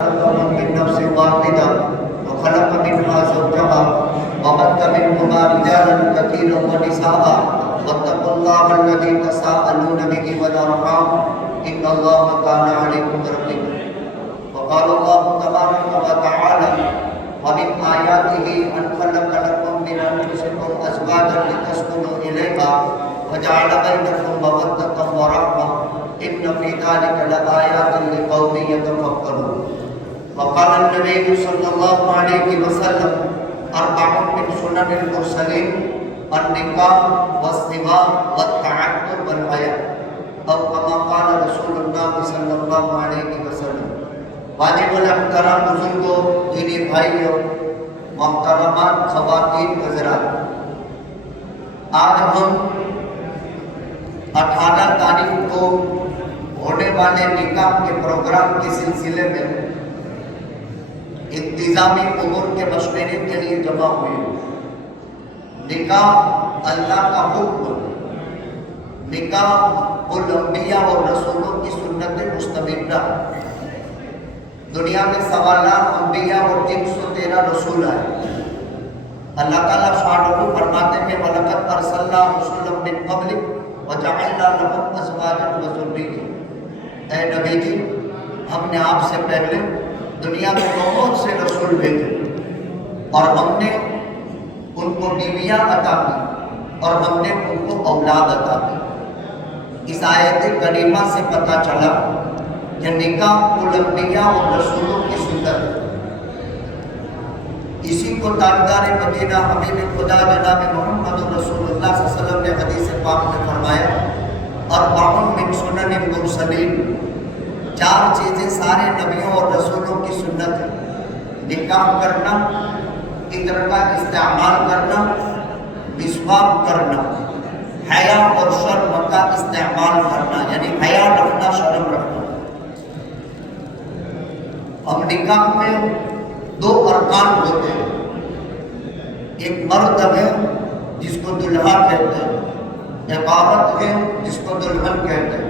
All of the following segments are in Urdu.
من نفس واحدة وخلق منها زوجها وبث منهما رجالا كثيرا ونساء واتقوا الله الذي تساءلون به والأرحام إن الله كان عليكم رقيبا. وقال الله تبارك وتعالى ومن آياته أن خلق لكم من أنفسكم أزواجا لتسكنوا إليها وجعل بينكم مودة ورحمة إن في ذلك لآيات لقوم يتفكرون. وقال النبي صلى الله عليه وسلم أربع من سنن المرسلين النكاح والسواك والتعطر والحياء أو كما قال رسول الله صلى الله عليه وسلم. واجب الاحترام بزرگوں، دینی بھائیوں، محترمات خواتین حضرات، آج ہم 18 تاریخ کو ہونے والے نکاح کے پروگرام کے سلسلے میں انتظامی امور کے مشورے کے لیے جمع ہوئے. نکاح اللہ کا حکم، نکاح الانبیاء اور رسولوں کی سنت مستمرہ. دنیا میں 1.25 لاکھ انبیاء اور 313 رسول آئے. اللہ تعالیٰ شاہ فرماتے ہیں وَلَقَدْ أَرْسَلْنَا رُسُلًا مِّن قَبْلِكَ وَجَعَلْنَا لَهُمْ أَزْوَاجًا وَذُرِّيَّةً. اے نبی جی، ہم نے آپ سے پہلے دنیا میں بہت سے رسول بھیجے اور ہم نے ان کو بیویاں عطا کی اور ہم نے ان کو اولاد عطا کی. اس آیت کریمہ سے پتہ چلا کہ نکاح الانبیاء اور رسولوں کی سنت ہے. اسی کو تاجدار مدینہ حبیب خدا جناب محمد رسول اللہ صلی اللہ علیہ وسلم نے حدیث پاک میں فرمایا اربع من سنن المرسلین. 4 چیزیں سارے نبیوں اور رسولوں کی سنت ہے. نکاح کرنا، عطر کا استعمال کرنا، مسواک کرنا، حیا اور شرم کا استعمال کرنا، یعنی حیا رکھنا، شرم رکھنا. اب نکاح میں 2 ارکان ہوتے ہیں. ایک مرد ہے جس کو دلہا کہتے ہیں، ایک عورت ہے جس کو دلہن کہتے ہیں.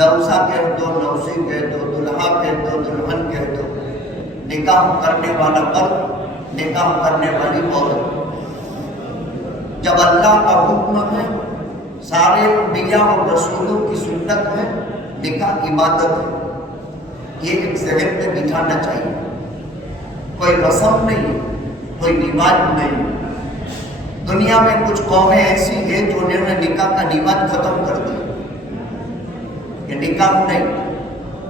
نوسا کہہ دو، نوسی کہہ دو، دلہا کہہ دو، دلہن کہہ دو. نکاح کرنے والا مرد، نکاح کرنے والی عورت. جب اللہ کا حکم ہے، سارے انبیاء اور رسولوں کی سنت ہے، نکاح عبادت ہے. یہ ایک ذہن میں بٹھانا چاہیے. کوئی رسم نہیں، کوئی رواج نہیں. دنیا میں کچھ قومیں ایسی ہیں جو انہوں نے نکاح کا رواج ختم کر دیا. یہ نکاح نہیں.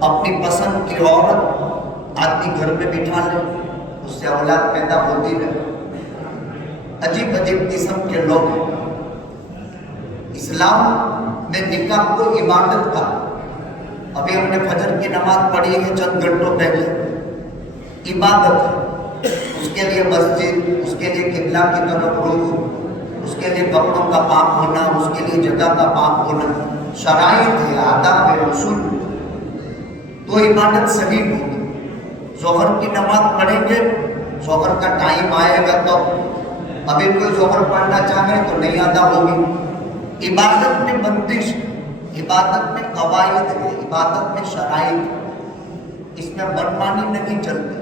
اپنی پسند کی عورت آدمی گھر میں بٹھا لے، اس سے اولاد پیدا ہوتی رہے. عجیب عجیب قسم کے لوگ ہیں. اسلام نے نکاح کو عبادت کا، ابھی ہم نے فجر کی نماز پڑھی ہے چند گھنٹوں پہلے، عبادت ہے. اس کے لیے مسجد، اس کے لیے قبلہ کی طرف رخ، اس کے لیے کپڑوں کا پاک ہونا، اس کے لیے جگہ کا پاک ہونا، شرائط ہے، آداب ہے، اصول. تو عبادت صحیح ہوگی. ظہر کی نماز پڑھیں گے، ظہر کا ٹائم آئے گا تو ابھی کوئی ظہر پڑھنا چاہے تو نہیں ادا ہوگی. عبادت میں بندش، عبادت میں قواعد ہے، عبادت میں شرائط. اس میں منمانی نہیں چلتی.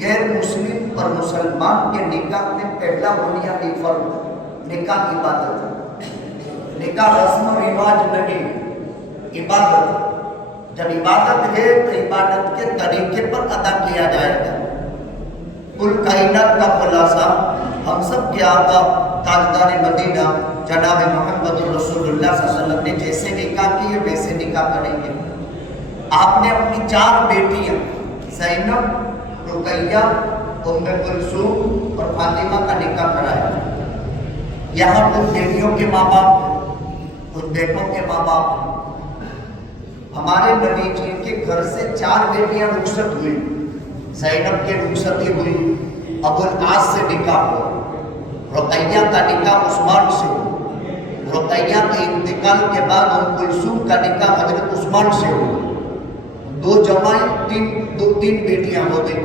غیر مسلم اور مسلمان کے نکاح میں پہلا بنیادی فرق نکاح عبادت ہے. نکاح رسم و رواج نہیں، عبادت. جب عبادت ہے تو عبادت کے طریقے پر ادا کیا جائے گا. کل کائنات کا خلاصہ ہم سب کے آقا تاجدار مدینہ جناب محمد رسول اللہ صلی اللہ علیہ وسلم نے جیسے نکاح کیے ویسے نکاح کریں گے. آپ نے اپنی 4 بیٹیاں زینب، رقیہ، ام کلثوم اور فاطمہ کا نکاح کرایا. یہاں کچھ بیٹیوں کے ماں باپ، کچھ بیٹوں کے ماں باپ. ہمارے نبی جی کے گھر سے 4 بیٹیاں رخصت ہوئی. زینب کی رخصتی ہوئی، ابو العاص سے نکاح ہوا. رقیہ کا نکاح عثمان سے ہوا. رقیہ کے انتقال کے بعد ام کلثوم کا نکاح حضرت عثمان سے ہوا. 2 جمائیں 3 بیٹیاں ہو گئی.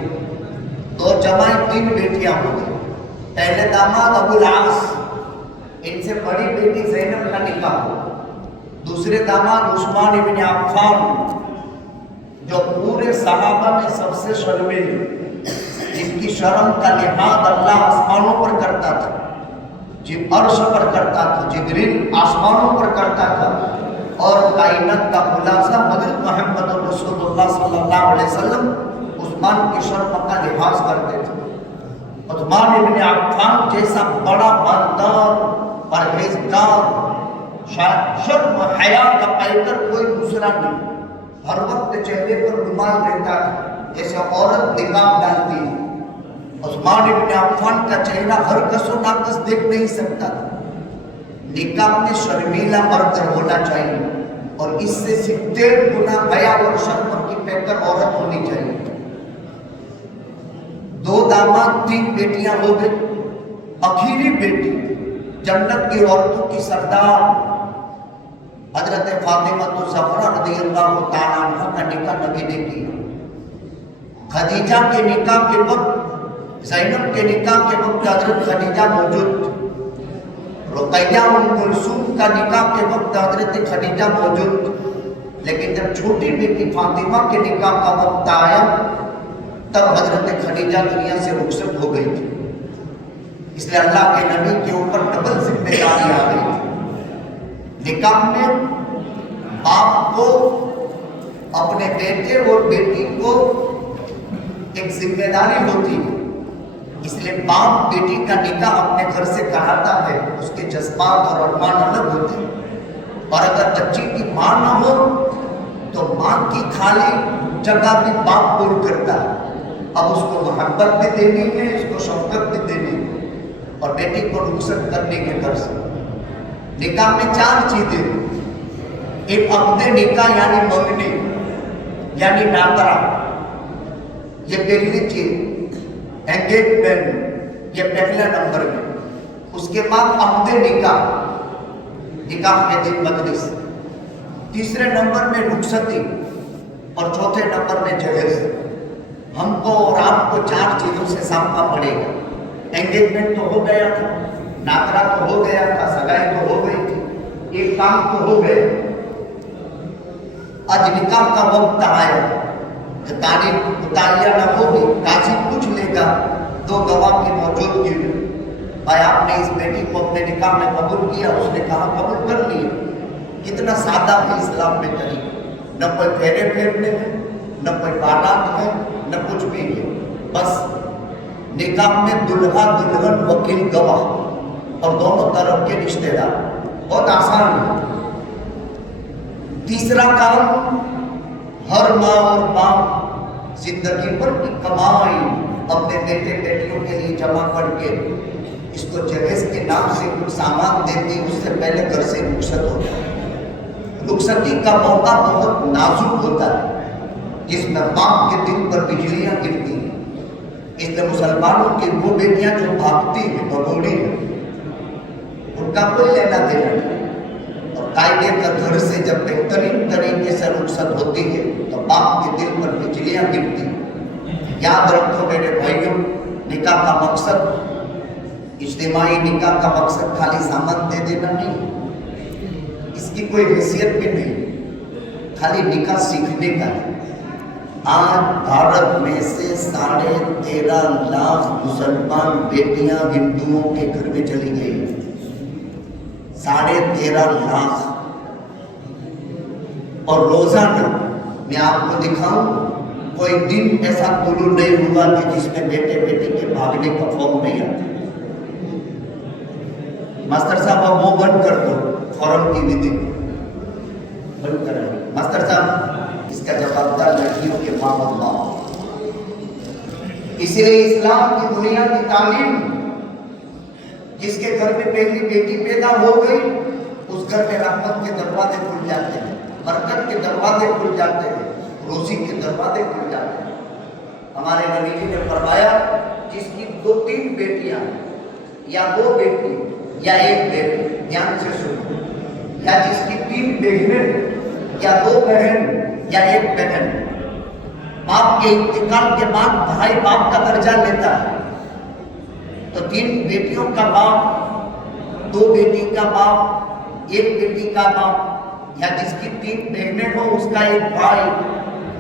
2 جمائیں 3 بیٹیاں ہو گئی. پہلے داماد ابو العاص، ان سے بڑی بیٹی زینب کا نکاح ہوا. دوسرے داماد عثمان ابن عفان، جو پورے صحابہ میں سب سے شرمیلی، جس کی شرم کا لحاظ اللہ آسمانوں پر کرتا تھا، جب عرش پر کرتا تھا، جبریل آسمانوں پر کرتا تھا، اور کائنات کا خلاصہ حضرت محمد رسول اللہ صلی اللہ علیہ وسلم عثمان کی شرم کا لحاظ کرتے تھے۔ عثمان ابن عفان جیسا بڑا مالدار، پرہیزگار، شرم و حیا کا پیکر کوئی دوسرا نہیں، ہر وقت چہرے پر رومال رہتا ہے جیسے عورت نقاب ڈالتی ہے۔ عثمان ابن عفان کا چہرہ ہر کس و ناقص دیکھ نہیں سکتا تھا۔ نقاب میں شرمیلا مرد ہونا چاہیے، اور اس سے 70 گنا حیا اور شرم کی پیکر عورت ہونی چاہیے۔ 2 داماد 3 بیٹیاں ہو گئی، آخری بیٹی جنت کی عورتوں کی سردار حضرت فاطمہ الزہرا رضی اللہ تعالیٰ عنہ کا نکاح نبی نے کیا۔ خدیجہ کے نکاح کے وقت، زینب کے نکاح کے وقت حضرت خدیجہ موجود تھی۔ رقیہ ام کلثوم کا نکاح کے وقت حضرت خدیجہ موجود تھی، لیکن جب چھوٹی بیٹی فاطمہ کے نکاح کا وقت آیا تب حضرت خدیجہ دنیا سے رخصت ہو گئی تھی۔ اس لیے اللہ کے نبی کے اوپر ڈبل ذمہ داری آ گئی تھی۔ نکاح میں باپ کو اپنے بیٹے اور بیٹی کو ایک ذمہ داری ہوتی ہے، اس لیے باپ بیٹی کا نکاح اپنے گھر سے کراتا ہے، اس کے جذبات اور ارمان الگ ہوتے ہیں۔ اور اگر بچی کی ماں نہ ہو تو ماں کی خالی جگہ بھی باپ پور کرتا ہے۔ اب اس کو محبت بھی دینی ہے، اس کو شفقت بھی دینی ہے، اور بیٹی کو رخصت کرنے کے گھر سے۔ نکاح میں 4 چیزیں، ایک عقد نکاح یعنی منگنی یعنی ناطرہ، یہ پہلی چیز، انگیجمنٹ یہ پہلا نمبر میں۔ اس کے بعد عقد نکاح، نکاح کے دن مجلس، تیسرے نمبر میں رخصتی، اور چوتھے نمبر میں جہیز۔ ہم کو اور آپ کو 4 چیزوں سے سامنا پڑے گا۔ انگیجمنٹ تو ہو گیا تھا، ناطرہ تو ہو گیا تھا، سگائی تو ہو گئی تھی، ایک کام تو ہو گئے۔ آج نکاح کا وقت آیا کہ تاریخ متعین نہ ہوگی، قاضی پوچھ لے گا 2 گواہ کی موجودگی میں، بھائی آپ نے اس بیٹی کو اپنے نکاح میں قبول کیا؟ اس نے کہا قبول کر لیا۔ کتنا سادہ ہے اسلام میں طریقہ، نہ کوئی پھیرے پھیرنے ہیں، نہ کوئی بارات ہے، نہ کچھ بھی ہے، بس نکاح میں دلہا دلہن وکیل گواہ اور دونوں طرف کے رشتے دار، بہت آسان ہے۔ تیسرا کام، ہر ماں اور باپ زندگی بھر کی کمائی اپنے بیٹے بیٹیوں کے لیے جمع کر کے اس کو جہیز کے نام سے کچھ سامان دیتے، اس سے پہلے گھر سے رخصت ہوتا ہے۔ رخصتی کا موقع بہت نازک ہوتا ہے، جس میں باپ کے دل پر بجلیاں گرتی ہیں۔ اس لیے مسلمانوں کی وہ بیٹیاں جو بھاگتی ہیں، بگوڑی ہیں، ان کا کوئی لینا دینا نہیں، اور قاعدے کا گھر سے جب بہترین طریقے سے رخصت ہوتی ہے تو باپ کے دل پر بجلیاں گرتی ہیں۔ یاد رکھو میرے بھائیوں، نکاح کا مقصد، اجتماعی نکاح کا مقصد خالی سامان دے دینا نہیں، اس کی کوئی حیثیت بھی نہیں، خالی نکاح سیکھنے کا ہے۔ آج بھارت میں سے 13.5 لاکھ مسلمان بیٹیاں ہندوؤں کے گھر میں چلی گئی ہیں، 13.5 لاکھ، اور روزانہ میں آپ کو دکھاؤں کوئی دن ایسا طلوع نہیں ہوا کہ جس میں بیٹے بیٹی کے بھاگنے کا فارم نہیں آتا۔ ماسٹر صاحب وہ بند کر دو، فارم کی ودھی بند کر دو۔ ماسٹر صاحب اس کا جوابدار لڑکیوں کے ماں باپ، اسی لیے اسلام کی دنیا کی تعلیم، جس کے گھر میں پہلی بیٹی پیدا ہو گئی اس گھر میں رحمت کے دروازے کھل جاتے ہیں، برکت کے دروازے کھل جاتے ہیں، روزی کے دروازے کھل جاتے ہیں۔ ہمارے نبی جی نے فرمایا جس کی 2-3 بیٹیاں یا 2 بیٹی یا 1 بیٹی، دھیان سے سنو، یا جس کی 3 بہنیں یا 2 بہن یا 1 بہن، باپ کے انتقال کے بعد بھائی باپ کا درجہ لیتا ہے، تو 3 بیٹیوں کا باپ، 2 بیٹی کا باپ، 1 بیٹی کا باپ، یا جس کی 3 بہنیں ہو اس کا 1 بھائی،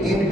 3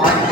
5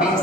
20,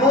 2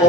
2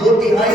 2/3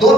2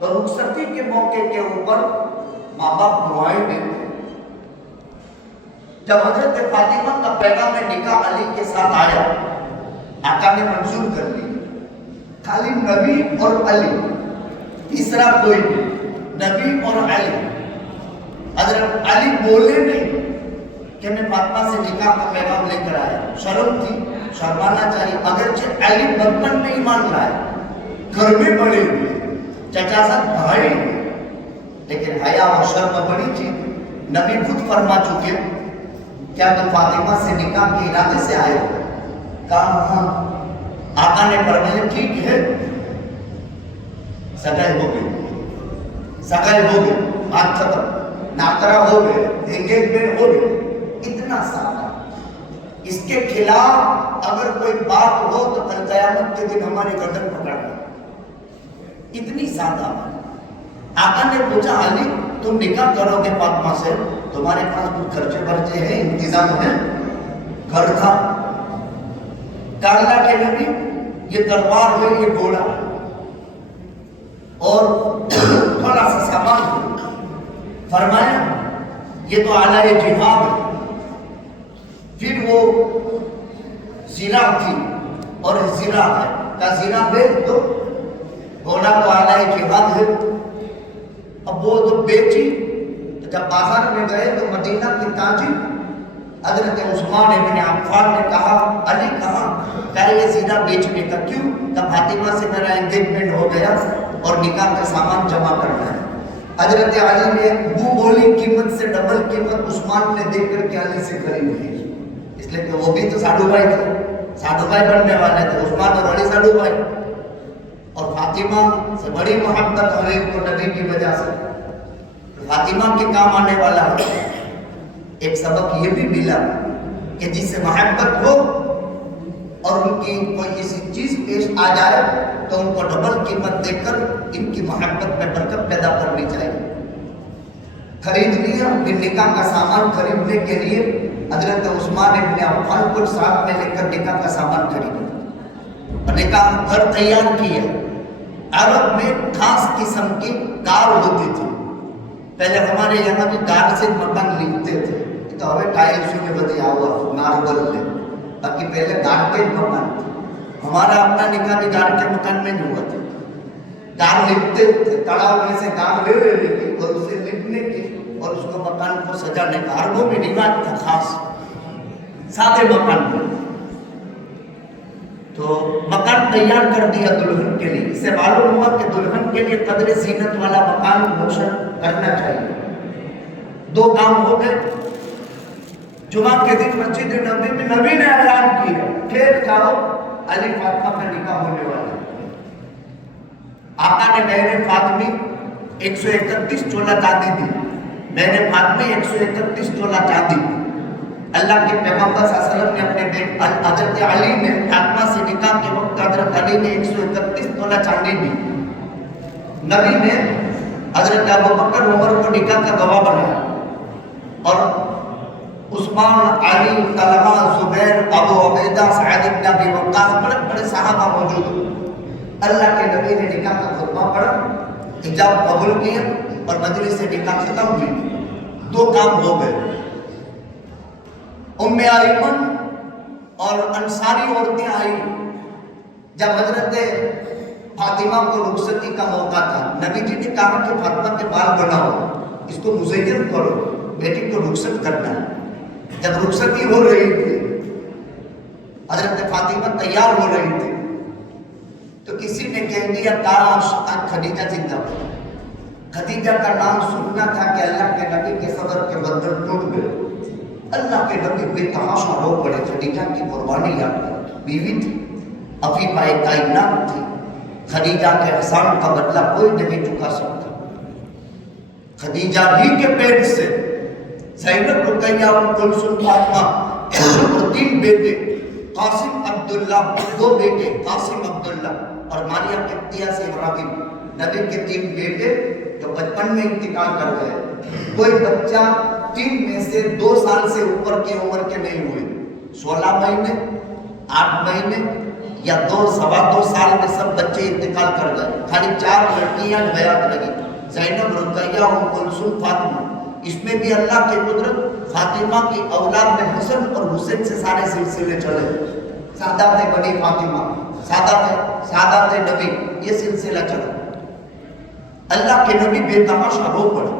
تو رخصتی کے موقع کے اوپر ماں باپ دعائیں دیتے. جب حضرت فاطمہ کا پیغام نکاح علی کے ساتھ آیا، آقا نے منظور کر لی. خالی نبی اور علی، تیسرا کوئی نہیں، نبی اور علی. حضرت علی بولے نہیں کہ میں فاطمہ سے نکاح کا پیغام لے کر آیا. شرم تھی، شرمانا چاہیے. اگرچہ علی بچپن میں ایمان لائے، گھر میں بڑے ہوئے، چچا ساتھ بھائی، لیکن حیا اور شرم بڑی چیز. نبی خود فرما چکے، کیا تم فاطمہ سے نکاح کے ارادے سے آئے ہو؟ کہا ہاں. آقا نے فرمایا ٹھیک ہے، سگائی ہو گئی، سگائی ہو گئی، بات ختم، ناکرا ہو گئے، انگیجمنٹ ہو گئی. اتنا سادہ. اس کے خلاف اگر کوئی بات ہو تو کل قیامت کے دن ہماری گردن پکڑنا. اتنی سادہ. آقا نے پوچھا علی تم نکاح کرو گے فاطمہ سے، تمہارے پاس کچھ خرچے برچے ہیں، انتظام ہے؟ گھر تھا. اللہ کے نبی یہ تلوار ہے، یہ گھوڑا اور تھوڑا سا سامان. فرمایا یہ تو اعلیٰ جہاد ہے. پھر وہ زنا تھی اور زنا ہے کا زنا بیچ دو، گھوڑا تو اعلیٰ جہاد ہے. اب وہ تو بیچی. جب بازار میں گئے تو مدینہ کی تاجر حضرت عثمان ابن عفان نے کہا علی کہاں؟ کہہ رہے یہ زنا بیچنے کا. کیوں؟ کہ فاطمہ سے میرا انگیجمنٹ ہو گیا اور نکاح کا سامان جمع کرنا ہے. حضرت علی نے وہ بولی قیمت سے ڈبل قیمت عثمان نے دے کر کے علی سے خرید لی، اس لیے کہ وہ بھی تو ساڈو بھائی تھے، ساڈو بھائی بننے والے تھے. عثمان اور علی ساڈو بھائی، اور فاطمہ سے بڑی محبت ہوئی کو نبی کی وجہ سے فاطمہ کے کام آنے والا ہے. ایک سبق یہ بھی ملا کہ جس سے محبت ہو اور ان کی کوئی ایسی چیز پیش آ جائے تو ان کو ڈبل قیمت دے کر ان کی محبت میں برکت پیدا کرنی چاہیے. خرید لیا. پھر نکاح کا سامان خریدنے کے لیے حضرت عثمان ابن عفان کو ساتھ میں لے کر نکاح کا سامان خریدا اور نکاح گھر تیار کیا. عرب میں خاص قسم کی کار ہوتی تھی. پہلے ہمارے یہاں بھی کار سے مکان لکھتے تھے تو ہمیں ٹائلس میں بدیا ہوا ماربل میں، باقی پہلے گار کے مکان تھے. ہمارا اپنا نکاح بھی گار کے مکان میں نہیں ہوا تھا. گار لکھتے تھے، تڑاؤ میں سے گار لے لینے کی اور اسے لکھنے کی اور اس کو مکان کو سجانے کا. عربوں میں رواج تھا خاص سادے مکان میں. تو مکان تیار کر دیا دلہن کے لیے. اس سے معلوم ہوا کہ دلہن کے لیے قدر زینت والا مکان روشن کرنا چاہیے. دو کام ہو گئے. جمعہ کے دن مسجد نبی میں نبی نے اعلان کیا ٹھیک جاؤ علی فاطمہ کا نکاح ہونے والا ہے. آقا نے بہن فاطمی 131 تولہ چاندی دی. بہن فاطمی 131 تولہ چاندی دی. اللہ کے پیغمبر صلی اللہ علیہ وسلم نے اپنے حضرت علی نے فاطمہ سے نکاح کے وقت حضرت علی نے 131 تولہ چاندی دی. نبی نے حضرت ابوبکر عمر کو نکاح کا گواہ بنایا اور عثمان، علی، طلحہ، زبیر، ابو عبیدہ، سعد بن ابی وقاص بڑے بڑے صحابہ موجود ہیں. اللہ کے نبی نے نکاح کا خطبہ پڑھا، حجاب قبول کیا اور مجلس سے نکاح ختم ہوئی. دو کام ہو گئے. ام ایمن اور انصاری عورتیں آئی. جب حضرت فاطمہ کو رخصتی کا موقع تھا، نبی جی نے کہا کہ فاطمہ کے بال بناؤ، اس کو مزین کرو، بیٹی کو رخصت کرنا ہے. جب رخصتی ہو رہی تھی، حضرت فاطمہ تیار ہو رہی تھی تو کسی نے کہہ دیا کاش آج خدیجہ زندہ ہو. خدیجہ کا نام سننا تھا کہ اللہ کے نبی کے صبر کے بندھن ٹوٹ گئے. اللہ کے نبی بے تحاشا رو پڑے. خدیجہ کی قربانی یاد بیوی تھی، عفیفہ کائنات تھی. خدیجہ کے احسان کا بدلہ کوئی نہیں چکا سکتا. خدیجہ ہی کے پیٹ سے زینب، رقیہ، ام کلثوم، فاطمہ اور 3 بیٹے، قاسم عبداللہ، 2 بیٹے قاسم عبداللہ اور ماریہ قبطیہ سے ابراہیم. نبی کے 3 بیٹے جو بچپن میں انتقال کر گئے. کوئی بچہ 3 میں سے 2 سال سے اوپر کی عمر کے نہیں ہوئے. 16 مہینے، 8 مہینے یا 2-2.25 سال میں سب بچے انتقال کر گئے، خالی 4 لڑکیاں حیات رہی، زینب، رقیہ، ام کلثوم، فاطمہ۔ اس میں بھی اللہ کی قدرت، فاطمہ کی اولاد میں حسن اور حسین سے سارے سلسلے چلے، سادات بنی فاطمہ، سادات نبی، یہ سلسلہ چلا۔ اللہ کے نبی بے تحاشا رو پڑے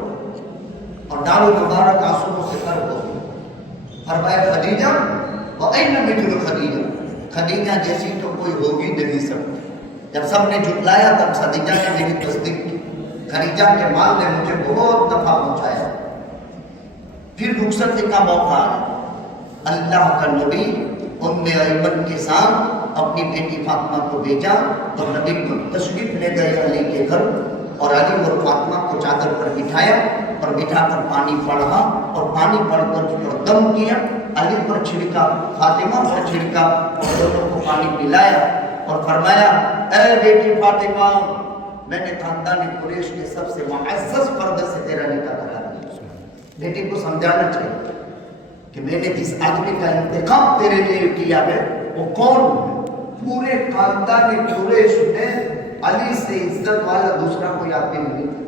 اور ڈالو مبارک آنسوؤں سے تر ہو گئے۔ فرمایا خدیجہ وَأَيْنَ مِثْلُ خدیجہ، خدیجہ جیسی تو کوئی ہوگی نہیں سکتی۔ جب سب نے جھٹلایا تب خدیجہ نے میری تصدیق کی۔ خدیجہ کے مال نے مجھے بہت دفعہ پہنچایا۔ پھر رخصتی کا موقع آیا، اللہ کا نبی ام ایمن کے ساتھ اپنی بیٹی فاطمہ کو بھیجا اور نبی کو تشریف لے گئے علی کے گھر، اور علی اور فاطمہ کو چادر پر بٹھایا اور بٹھا کر پانی پڑھا اور پانی پڑھ کر اس پر دم کیا، علی پر چھڑکا، فاطمہ پر چھڑکا اور دونوں کو پانی پلایا اور فرمایا اے بیٹی فاطمہ، میں نے خاندان قریش کے سب سے معزز فرد سے تیرا نکاح کرا دیا۔ بیٹی کو سمجھانا چاہیے کہ میں نے جس آدمی کا انتخاب تیرے لیے کیا ہے وہ کون ہے؟ پورے خاندان قریش میں علی سے عزت والا دوسرا کوئی آدمی نہیں تھا۔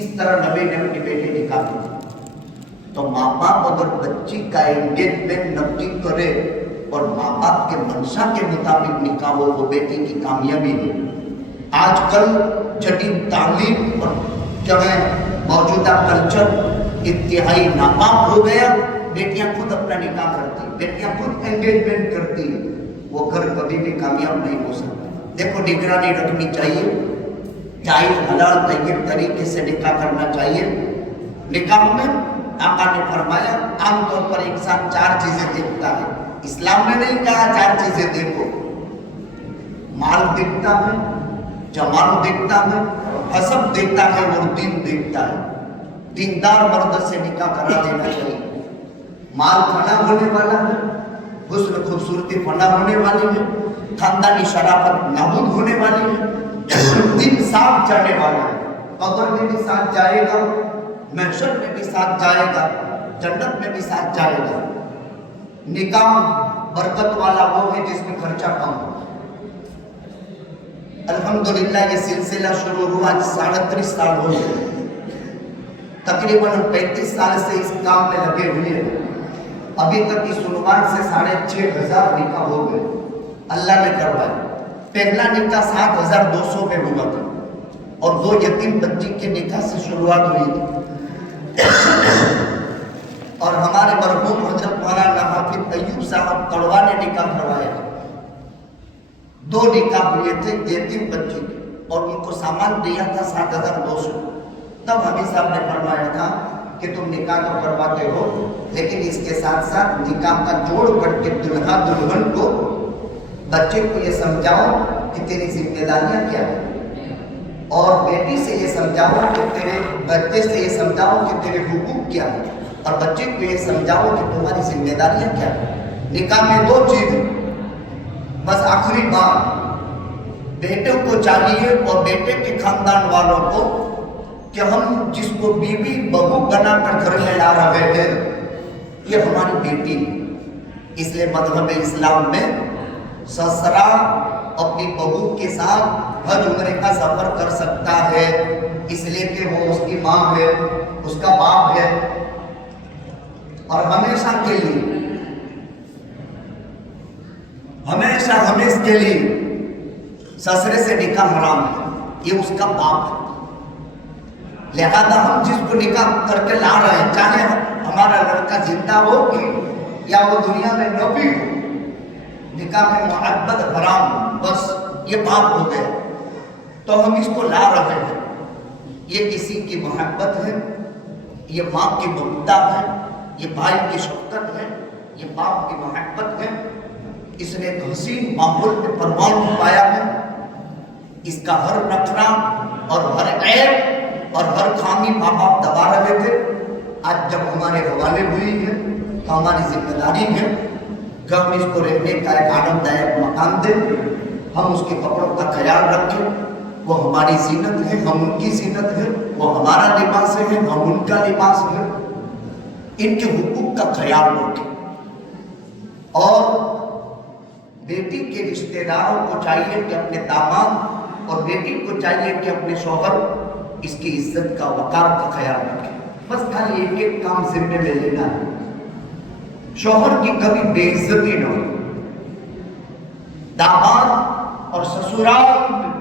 اس طرح نبی نے اپنی بیٹی نکاح کی۔ تو ماں باپ اگر بچی کا انگیجمنٹ نبی کرے اور ماں باپ کے منشا کے مطابق نکاح ہو، وہ بیٹی کی کامیابی ہے۔ آج کل جدید تعلیم اور جو ہے موجودہ کلچر انتہائی ناپاک ہو گیا، بیٹیاں خود اپنا نکاح کرتی، بیٹیاں خود انگیجمنٹ کرتی ہیں، وہ گھر کبھی بھی کامیاب نہیں ہو سکتا۔ دیکھو نگرانی رکھنی چاہیے، جائز حلال طیب طریقے سے نکاح کرنا چاہیے۔ نکاح میں آقا نے فرمایا عام طور پر انسان 4 چیزیں دیکھتا ہے، اسلام نے نہیں کہا 4 چیزیں دیکھو، مال دیکھتا ہے، جمال دیکھتا ہے، حسب دیکھتا ہے اور دین دیکھتا ہے۔ دیندار مرد سے نکاح کرا دینا چاہیے۔ مال فنا ہونے والا ہے، حسن خوبصورتی فنا ہونے والی ہے، خاندانی شرافت نابود ہونے والی ہے، دن ساتھ جانے والا ہے، قبر میں بھی ساتھ جائے گا، محشر میں بھی ساتھ جائے گا، جنت میں بھی ساتھ جائے گا۔ نکاح برکت والا وہ ہے جس میں خرچہ کم ہو۔ الحمدللہ یہ سلسلہ شروع ہوا 37.5 سال ہو گئے، تقریباً 35 سال سے اس کام میں لگے ہوئے ہیں۔ ابھی تک اس عنوان سے 6,500 نکاح ہو گئے، اللہ نے کروایا۔ پہلا نکاح 7,200 میں ہوا تھا اور 2 یتیم بچی کے نکاح سے شروعات ہوئی تھی، اور ہمارے مرحوم حضرت مولانا حافظ ایوب صاحب کڑوا نے نکاح کروایا تھا۔ 2 نکاح ہوئے تھے یتیم بچی کے اور ان کو سامان دیا تھا 7,200۔ تب حافظ صاحب نے فرمایا تھا کہ تم نکاح تو کرواتے ہو لیکن اس کے ساتھ ساتھ نکاح کا جوڑ کر کے دلہا دلہن کو بچے کو یہ سمجھاؤ کہ تیری ذمہ داریاں کیا ہیں، اور بیٹی سے یہ سمجھاؤ کہ تیرے بچے سے یہ سمجھاؤ کہ تیرے حقوق کیا ہیں، اور بچے کو یہ سمجھاؤ کہ تمہاری ذمہ داریاں کیا ہیں۔ نکاح میں 2 چیزیں، بس آخری بات، بیٹے کو چاہیے اور بیٹے کے خاندان والوں کو کہ ہم جس کو بیوی بہو بنا کر گھر میں لا رہے ہیں یہ ہماری بیٹی ہے۔ اس لیے مذہب اسلام میں سسرا اپنی بہو کے ساتھ حج عمرے کا سفر کر سکتا ہے، اس لیے کہ وہ اس کی ماں ہے، اس کا باپ ہے، اور ہمیشہ کے لیے سسرے سے نکاح حرام ہے، یہ اس کا باپ ہے۔ لہذا ہم جس کو نکاح کر کے لا رہے ہیں، چاہے ہمارا لڑکا زندہ ہو یا وہ دنیا میں نہ بھی ہو، نکاح میں محبت حرام، بس یہ باپ ہو گئے، تو ہم اس کو لا رہے ہیں۔ یہ کسی کی محبت ہے، یہ ماں کی ممتا ہے، یہ بھائی کی شفقت ہے، یہ باپ کی محبت ہے۔ اس نے ایک حسین ماحول میں پروان پایا ہے۔ اس کا ہر نخرا اور ہر عیب اور ہر خامی ماں باپ دبا رہے تھے، آج جب ہمارے حوالے ہوئی ہے تو ہماری ذمہ داری ہے کہ ہم اس کو رہنے کا ایک آرام دائک مکان دیں، ہم اس کے کپڑوں کا خیال رکھیں، وہ ہماری زینت ہے، ہم ان کی زینت ہے، وہ ہمارا لباس ہے، ہم ان کا لباس ہے، ان کے حقوق کا خیال رکھیں۔ اور بیٹی کے رشتہ داروں کو چاہیے کہ اپنے داماد اور بیٹی کو چاہیے کہ اپنے شوہر اس کی عزت کا وقار کا خیال رکھے. بس خالی ایک ایک کام ذمہ میں لینا ہے. شوہر کی کبھی بے عزتی نہ ہو. داماد اور سسرال میں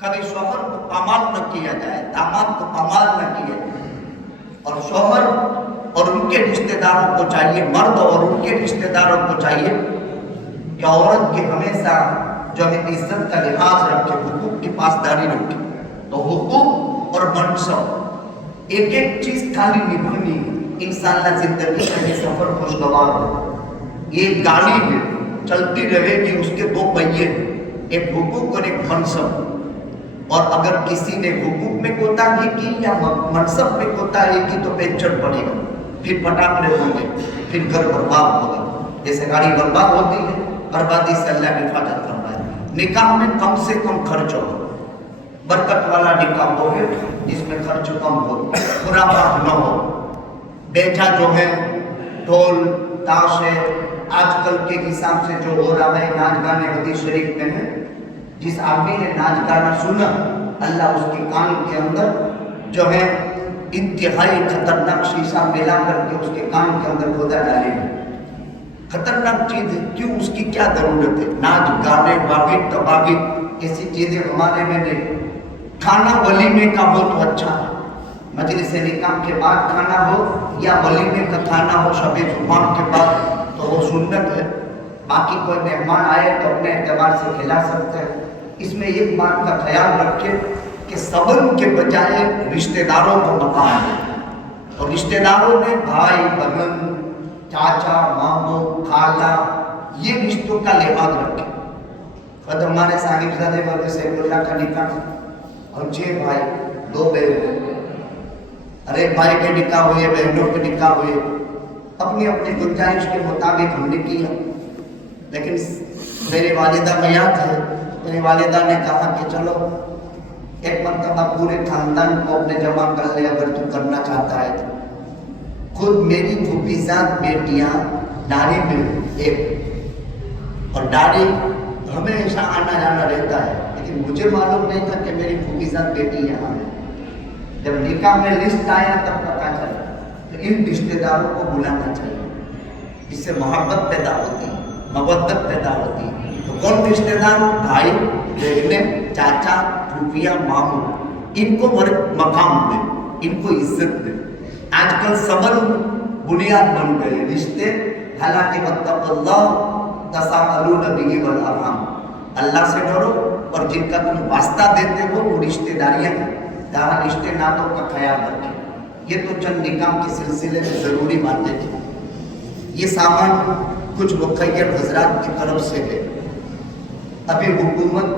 کبھی شوہر کو پامال نہ کیا جائے، داماد کو پامال نہ کیا جائے. اور شوہر اور ان کے رشتہ داروں کو چاہیے، مرد اور ان کے رشتہ داروں کو چاہیے کہ عورت کی ہمیشہ جو ہے عزت کا لحاظ رکھے، حقوق کی پاسداری رکھے. تو حقوق اور منصب ایک ایک چیز خالی نبھانی انسان زندگی کا یہ سفر خوشگوار ہو. یہ گاڑی ہے چلتی رہے گی، اس کے دو پہیے ہیں، ایک حقوق اور ایک منصب. اور اگر کسی نے حقوق میں کوتاہی کی یا منصب میں کوتاہی کی تو پینچر پڑے گا، پھر پٹاخے ہوں گے، پھر گھر برباد ہوگا. جیسے گاڑی برباد ہوتی ہے، بربادی سے اللہ کی حفاظت فرمائے. نکاح میں کم سے کم خرچ ہو، برکت والا نکاح ہو جس میں خرچ کم ہو، خرافات نہ ہو. بیٹھا جو ہے ڈھول تاش ہے، آج کل کے حساب سے جو ہو رہا ہے ناچ گانے حدیث شریف میں ہے. جس آدمی نے ناچ گانا سنا، اللہ اس کے کان کے اندر جو ہے انتہائی خطرناک شیشہ ملا کر کے اس کے کان کے اندر گودا ڈالے گا. خطرناک چیز ہے، کیوں؟ اس کی کیا ضرورت ہے؟ ناچ گانے باغی تباغی ایسی چیزیں ہمارے میں نہیں. کھانا ولیمے کا ہو تو اچھا ہے، مجلس نکاح کے بعد کھانا ہو یا ولیمے کا کھانا ہو شب زبان کے بعد تو وہ سنت ہے. باقی کوئی مہمان آئے تو اپنے اعتبار سے کھلا سکتے ہیں. اس میں ایک بات کا خیال رکھے کہ صبر کے بجائے رشتہ داروں کو مقام ہے. اور رشتہ داروں میں بھائی بہن، چاچا ماموں خالہ، یہ رشتوں کا لحاظ رکھے. خود ہمارے صاحبزادے والے سیف اللہ کا نکاح اور 6 بھائی 2 بہن، ہر ایک بھائی کے نکاح ہوئے، بہنوں کے نکاح ہوئے، اپنی اپنی گنجائش کے مطابق ہم نے کیا. لیکن میری والدہ حیات ہے، میری والدہ نے کہا کہ چلو ایک مرتبہ پورے خاندان کو اپنے جمع کر لے اگر تو کرنا چاہتا ہے. تو خود میری پھوپھیزاد بیٹیاں ڈاڑی میں ایک، اور ڈاڑی ہمیشہ آنا جانا رہتا ہے، لیکن مجھے معلوم نہیں تھا کہ میری پھوپھیزاد بیٹی یہاں ہے. جب نکاح میں لسٹ آیا تب پتا چلا کہ ان رشتہ داروں کو بلانا چاہیے، اس سے محبت پیدا ہوتی ہے، مودت پیدا ہوتی ہے. تو کون رشتہ دار؟ بھائی بہنیں، چاچا پھوپھیاں ماموں، ان کو مقام دے، ان کو عزت دے. آج کل صبر بنیاد بن گئے رشتے. حالانکہ واتقوا اللہ تساءلون بہ والارحام، اللہ سے ڈرو اور جن کا تم واسطہ دیتے ہو وہ رشتہ داریاں ہیں، جہاں رشتے ناتوں کا خیال رکھیں. یہ تو چند نکاح کے سلسلے میں ضروری باتیں تھیں. یہ سامان کچھ مخیر حضرات کی طرف سے ہے. ابھی حکومت